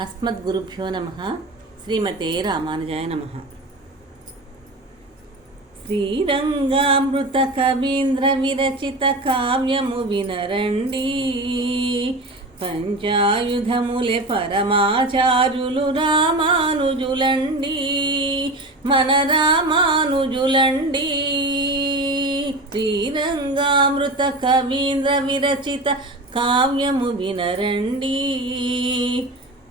అస్మద్గురుభ్యో నమ. శ్రీమతే రామానుజాయ నమ. శ్రీరంగామృత కవీంద్ర విరచిత కావ్యము వినరండి. పంచాయుధములే పరమాచారులు రామానుజులండి. మన రామానుజులండి. శ్రీరంగామృత కవీంద్ర విరచిత కావ్యము వినరండి.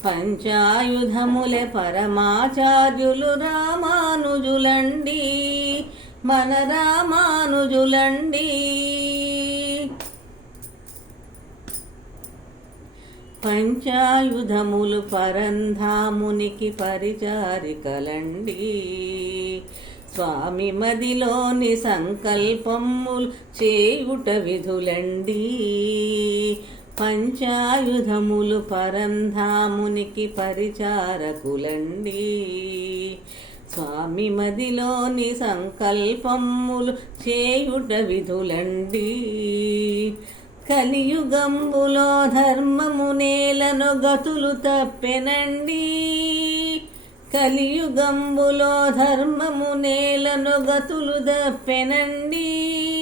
పంచాయుధములే పరమాచార్యులు రామానుజులండి. మన రామానుజులండి. పంచాయుధములు పరంధామునికి పరిచారికలండి. స్వామి మదిలోని సంకల్పములు చేయుట విధులండి. పంచాయుధములు పరంధామునికి పరిచారకులండి. స్వామి మదిలోని సంకల్పములు చేయుట విధులండి. కలియుగంబులో ధర్మము నేలను గతులు తప్పెనండి. కలియుగంబులో ధర్మము నేలను గతులు తప్పెనండి.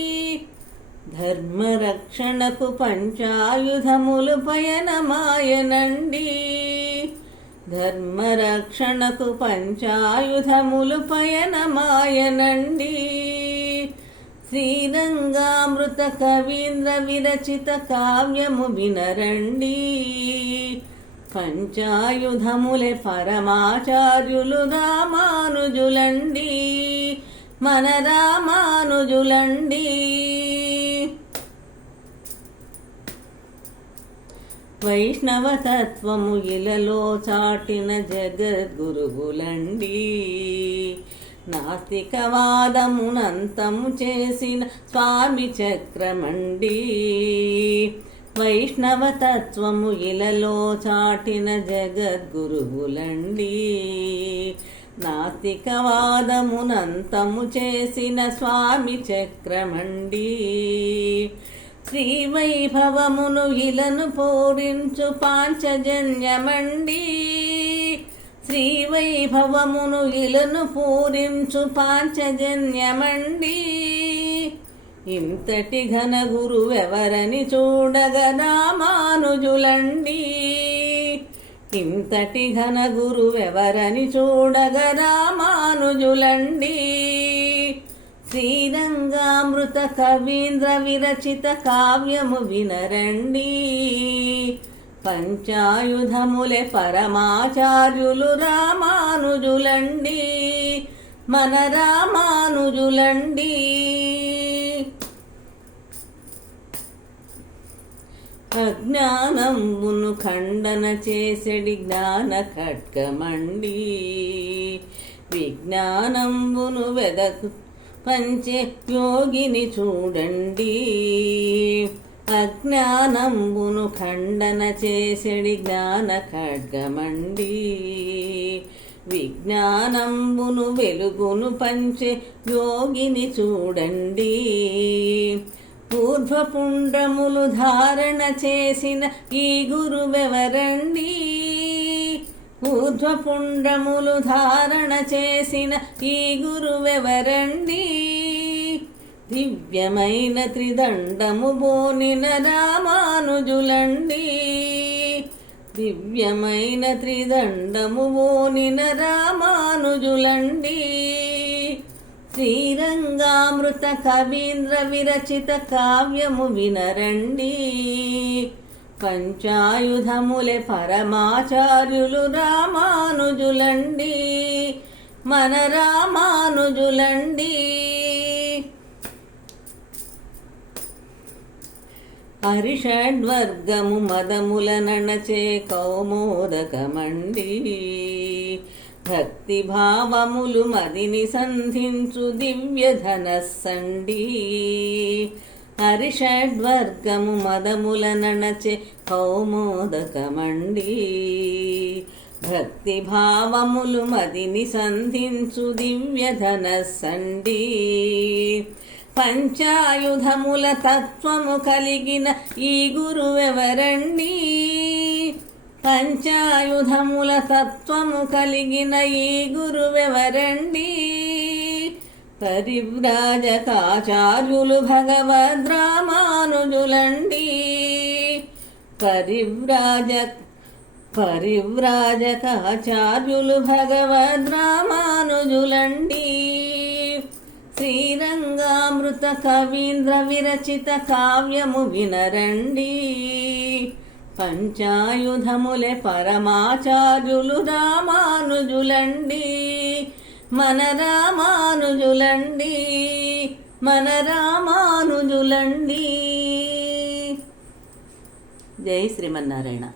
ధర్మరక్షణకు పంచాయుధములు పయనమాయనండి. ధర్మరక్షణకు పంచాయుధములు పయనమాయనండి. శ్రీరంగామృత కవీంద్ర విరచిత కావ్యము వినరండి. పంచాయుధములే పరమాచార్యులు రామానుజులండి. మన రామానుజులండి. వైష్ణవతత్వము ఇలలో చాటిన జగద్గురుగులండి నాస్తికవాదమునంతము చేసిన స్వామి చక్రమండి వైష్ణవతత్వము ఇలలో చాటిన జగద్గురుగులండి నాస్తికవాదమునంతము చేసిన స్వామి చక్రమండి శ్రీవైభవమును ఇలను పూరించు పాంచజన్యమండి. శ్రీవైభవమును ఇలను పూరించు పాంచజన్యమండి. ఇంతటి ఘన గురువెవరని చూడగ రామానుజులండి. ఇంతటి ఘన గురువెవరని చూడగ రామానుజులండి. అమృత కవీంద్ర విరచిత కావ్యము వినరండి. పంచాయుధములే పరమాచార్యులు రామానుజులండి. మన రామానుజులండి. అజ్ఞానంబును ఖండన చేసెడి జ్ఞాన ఖడ్గమండి విజ్ఞానంబును వెదకు పంచే యోగిని చూడండి. అజ్ఞానంబును ఖండన చేసెడి జ్ఞాన ఖడ్గమండి. విజ్ఞానంబును వెలుగును పంచే యోగిని చూడండి. పూర్వపుండ్రములు ధారణ చేసిన ఈ గురువెవరండి? ఊర్ధ్వపుండములు ధారణ చేసిన ఈ గురువెవరండి? దివ్యమైన త్రిదండము బోనిన రామానుజులండి. దివ్యమైన త్రిదండము బోనిన రామానుజులండి. శ్రీరంగామృత కవీంద్ర విరచిత కావ్యము వినరండి. పంచాయుధములే పరమాచార్యులు రామానుజులండి. మన రామానుజులండి. హరిషడ్వర్గము మదముల నణచే కౌమోదకమండి. భక్తి భావములు మదిని సంధించు దివ్య ధనస్సండి హరిషడ్వర్గము మదముల నణచే కౌమోదకమండి. భక్తి భావములు మదిని సంధించు దివ్య ధనస్సండి పంచాయుధముల తత్వము కలిగిన ఈ గురువెవరండి? పంచాయుధముల తత్వము కలిగిన ఈ గురువెవరండి? పరివ్రాజకాచార్యులు భగవద్రామానుజులండి. పరివ్రాజ పరివ్రాజకాచార్యులు భగవద్రామానుజులండి. శ్రీరంగామృత కవీంద్ర విరచిత కావ్యము వినరండి. పంచాయుధములే పరమాచార్యులు రామానుజులండి. మన రామానుజులండి మన రామానుజులండి. జై శ్రీమన్నారాయణ.